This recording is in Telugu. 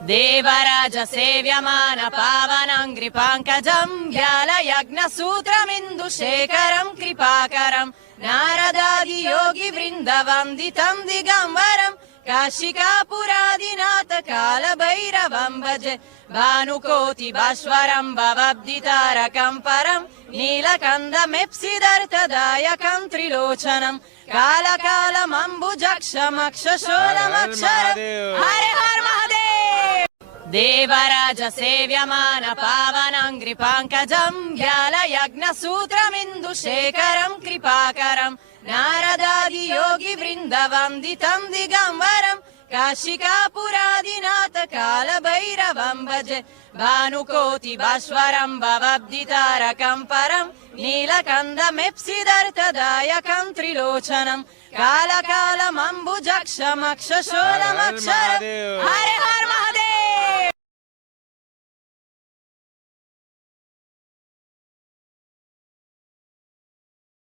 దేవరాజ సేవ్యమాన పావనంగ్రి పంకజం వ్యాలయజ్ఞ సూత్రమిందు శేఖరం కృపాకరం నారదాది యోగి బృంద వందితం దిగంబరం కాశికాపురాదినాథ కాల భైరవం భజే భానుకోటి భాస్వరం భవబ్దితారకం పరం నీలకందమెప్సిదర్థదాయకం త్రిలోచనం కాలకాలమంబుజక్షమక్షశూలమక్షరం హర హర మహాదేవ్ దేవరాజ సేవ్యమాన పావనంగ్రి పంకజం వ్యాలయజ్ఞ సూత్రమిందు శేఖరం కృపాకరం నారదాది యోగి బృంద వందితం దిగంబరం కాశికాపురాదినాథ కాల భైరవం భజే భానుకోటి భాస్వరం భవబ్దితారకం పరం నీలకందమెప్సిదర్థదాయకం త్రిలోచనం కాలకాలమంబుజక్షమక్షశూలమక్షరం హర హర